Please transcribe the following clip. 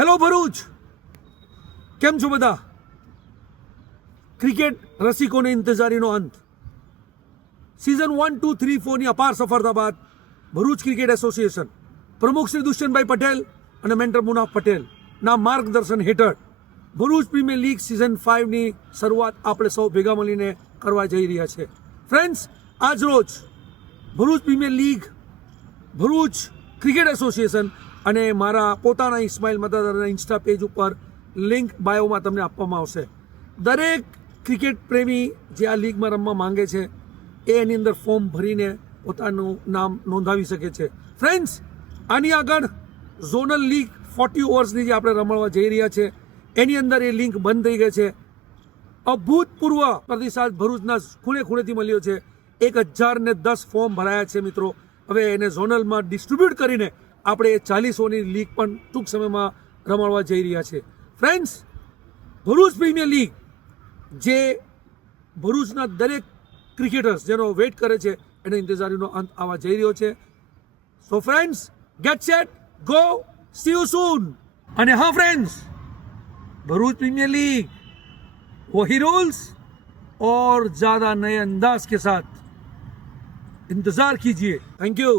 Hello Bharuch, કેમ છો બધા? ક્રિકેટ રસિકોને ઇંતજારીનો અંત. સિઝન 1, 2, 3, 4ની અપાર સફળતા બાદ ભરૂચ ક્રિકેટ એસોસિએશન પ્રમુખ શ્રી દુષ્યંતભાઈ પટેલ અને મેન્ટર મુનાફ પટેલના માર્ગદર્શન હેઠળ ભરૂચ પ્રીમિયર લીગ સિઝન 5ની શરૂઆત આપણે સૌ ભેગા મળીને કરવા જઈ રહ્યા છે. ફ્રેન્ડ્સ, આજ રોજ Bharuch premier league, Bharuch cricket association અને મારા પોતાના ઇસ્માઇલ મદદના ઇન્સ્ટા પેજ ઉપર લિંક બાયોમાં તમને આપવામાં આવશે. દરેક ક્રિકેટ પ્રેમી જે આ લીગમાં રમવા માંગે છે એ એની અંદર ફોર્મ ભરીને પોતાનું નામ નોંધાવી શકે છે. ફ્રેન્ડ્સ, આની આગળ ઝોનલ લીગ 40 ઓવર્સની જે આપણે રમવા જઈ રહ્યા છે એની અંદર એ લિંક બંધ થઈ ગઈ છે. અભૂતપૂર્વ પ્રતિસાદ ભરૂચના ખૂણે ખૂણેથી મળ્યો છે. 1010 ફોર્મ ભરાયા છે મિત્રો. હવે એને ઝોનલમાં ડિસ્ટ્રીબ્યુટ કરીને આપણે 40 ઓવરની લીગ પણ ટૂંક સમયમાં રમાડવા જઈ રહ્યા છે. ફ્રેન્ડ્સ, ભરૂચ પ્રીમિયર લીગ જે ભરૂચના દરેક ક્રિકેટર્સ જેનો વેઇટ કરે છે એનો ઇંતજારીનો અંત આવવા જઈ રહ્યો છે. So friends, get set, go, see you soon. અને હા ફ્રેન્ડ્સ, भरूच प्रीमियर लीग वही रूल्स और ज़्यादा नए अंदाज के साथ इंतज़ार कीजिए. Thank you.